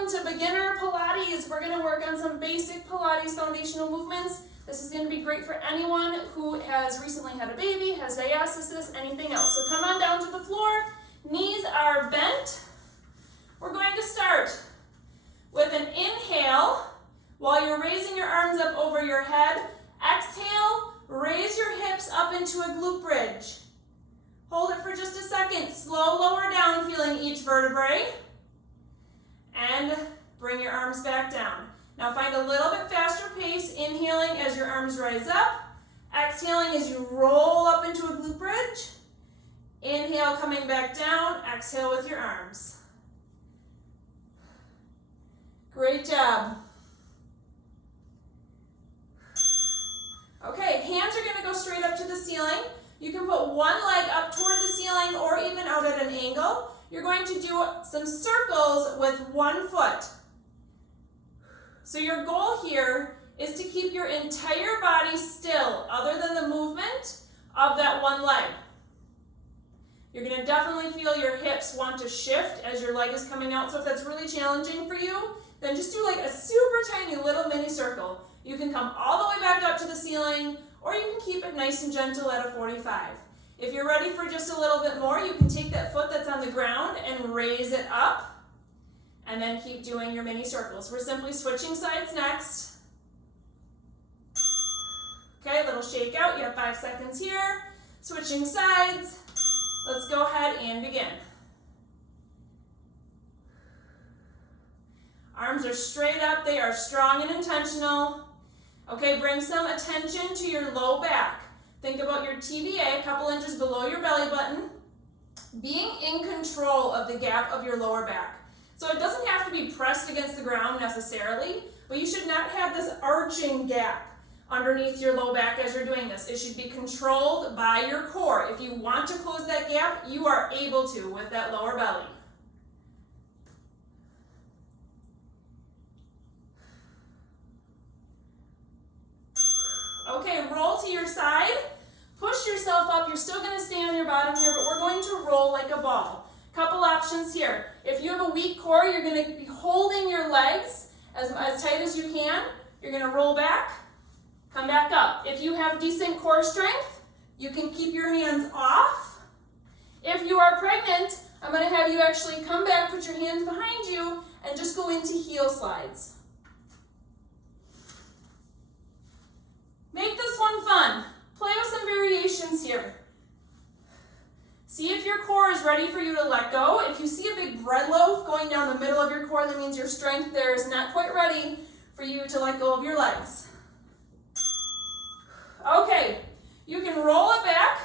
Welcome to Beginner Pilates. We're going to work on some basic Pilates foundational movements. This is going to be great for anyone who has recently had a baby, has diastasis, anything else. So come on down to the floor. Knees are bent. We're going to start with an inhale while you're raising your arms up over your head. Exhale, raise your hips up into a glute bridge. Hold it for just a second. Slow lower down, feeling each vertebrae. And bring your arms back down. Now find a little bit faster pace, inhaling as your arms rise up. Exhaling as you roll up into a glute bridge. Inhale, coming back down. Exhale with your arms. Great job. Okay, hands are going to go straight up to the ceiling. You can put one leg up toward the ceiling or even out at an angle. You're going to do some circles with one foot. So your goal here is to keep your entire body still other than the movement of that one leg. You're going to definitely feel your hips want to shift as your leg is coming out. So if that's really challenging for you, then just do like a super tiny little mini circle. You can come all the way back up to the ceiling, or you can keep it nice and gentle at a 45. If you're ready for just a little bit more, you can take that foot that's on the ground and raise it up, and then keep doing your mini circles. We're simply switching sides next. Okay, a little shake out. You have 5 seconds here. Switching sides. Let's go ahead and begin. Arms are straight up. They are strong and intentional. Okay, bring some attention to your low back. Think about your TVA a couple inches below your belly button. Being in control of the gap of your lower back. So it doesn't have to be pressed against the ground necessarily, but you should not have this arching gap underneath your low back as you're doing this. It should be controlled by your core. If you want to close that gap, you are able to with that lower belly. Okay, roll to your side. Push yourself up. You're still going to stay on your bottom here, but we're going to roll like a ball. Couple options here. If you have a weak core, you're going to be holding your legs as tight as you can. You're going to roll back, come back up. If you have decent core strength, you can keep your hands off. If you are pregnant, I'm going to have you actually come back, put your hands behind you, and just go into heel slides. Make this one fun. Play with some variations here. See if your core is ready for you to let go. If you see a big bread loaf going down the middle of your core, that means your strength there is not quite ready for you to let go of your legs. Okay, you can roll it back,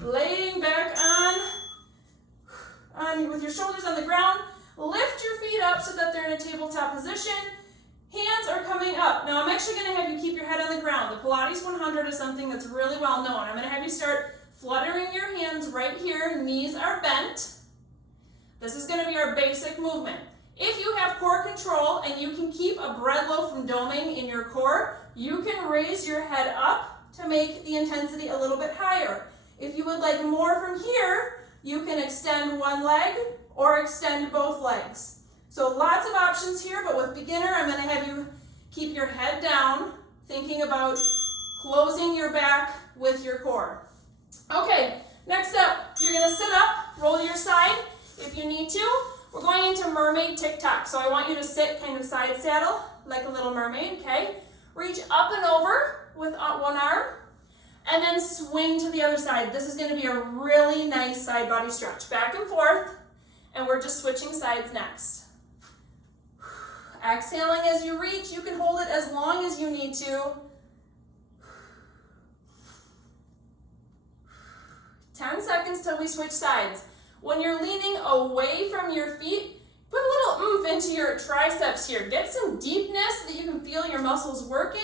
laying back on with your shoulders on the ground. Lift your feet up so that they're in a tabletop position. Hands are coming up. Now I'm actually going to have you keep your head on the ground. The Pilates 100 is something that's really well known. I'm going to have you start fluttering your hands right here. Knees are bent. This is going to be our basic movement. If you have core control and you can keep a bread loaf from doming in your core, you can raise your head up to make the intensity a little bit higher. If you would like more from here, you can extend one leg or extend both legs. So lots of options here, but with beginner, I'm going to have you keep your head down, thinking about closing your back with your core. Okay, next up, you're going to sit up, roll to your side if you need to. We're going into mermaid tick-tock, so I want you to sit kind of side saddle like a little mermaid, okay? Reach up and over with one arm, and then swing to the other side. This is going to be a really nice side body stretch. Back and forth, and we're just switching sides next. Exhaling as you reach, you can hold it as long as you need to. 10 seconds till we switch sides. When you're leaning away from your feet, put a little oomph into your triceps here. Get some deepness so that you can feel your muscles working.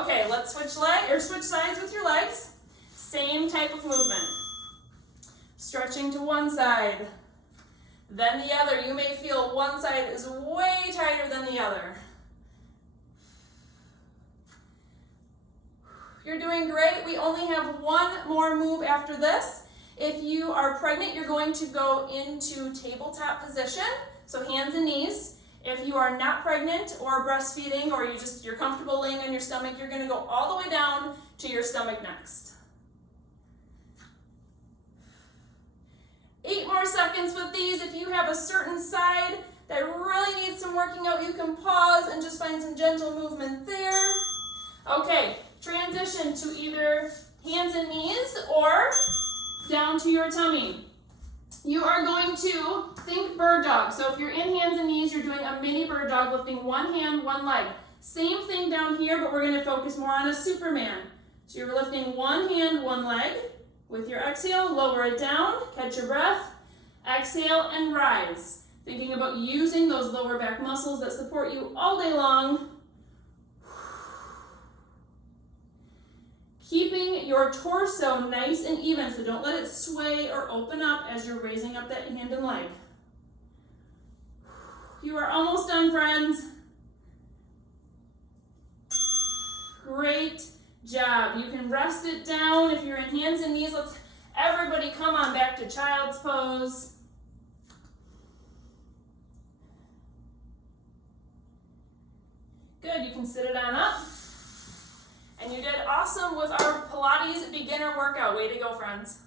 Okay, let's switch sides with your legs. Same type of movement. Stretching to one side. Then the other. You may feel one side is way tighter than the other. You're doing great. We only have one more move after this. If you are pregnant, you're going to go into tabletop position, so hands and knees. If you are not pregnant or breastfeeding, or you're comfortable laying on your stomach, you're going to go all the way down to your stomach next. 8 more seconds with these. If you have a certain side that really needs some working out, you can pause and just find some gentle movement there. Okay, transition to either hands and knees or down to your tummy. You are going to think bird dog. So if you're in hands and knees, you're doing a mini bird dog, lifting one hand, one leg. Same thing down here, but we're going to focus more on a Superman. So you're lifting one hand, one leg. With your exhale, lower it down, catch your breath, exhale, and rise. Thinking about using those lower back muscles that support you all day long. Keeping your torso nice and even, so don't let it sway or open up as you're raising up that hand and leg. You are almost done, friends. Great job. You can rest it down. If you're in hands and knees, let's everybody come on back to child's pose. Good, you can sit it on up. And you did awesome with our Pilates beginner workout. Way to go, friends.